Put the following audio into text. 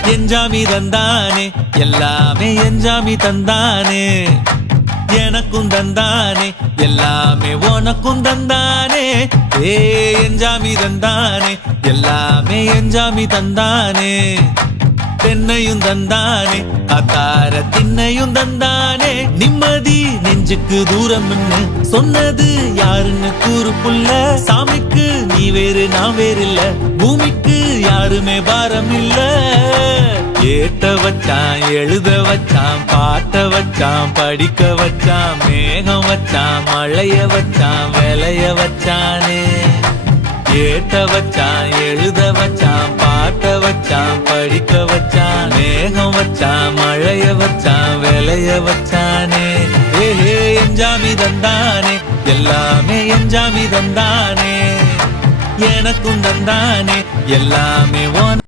எஞ்சாமி தந்தானே எல்லாமே எஞ்சாமி தந்தானே எனக்கும் தந்தானே எல்லாமே உனக்கும் தந்தானே ஏ எஞ்சாமி தந்தானே எல்லாமே எஞ்சாமி தந்தானே தென்னையும் தந்தானே காத்தார திண்ணையும் தந்தானே நிம்மதி நெஞ்சுக்கு தூரம்னு சொன்னது யாருன்னு கூறு புள்ள சாமிக்கு நீ வேறு நான் வேறு இல்ல பூமிக்கு யாருமே பாரம் இல்ல ஏத்த வச்சான் எழுத வச்சான் பாட்ட வச்சான் படிக்க வச்சான் மேகம் வச்சான் மழைய வச்சான் விளைய வச்சானே ஏத்த வச்சான் எழுத வச்சான் பாட்ட வச்சான் படிக்க வச்சான் மேகம் வச்சான் மழைய வச்சான் விளைய வச்சானே ஏஹே எஞ்சாமி தந்தானே எல்லாமே எஞ்சாமி தந்தானே எனக்கும் தந்தானே எல்லாமே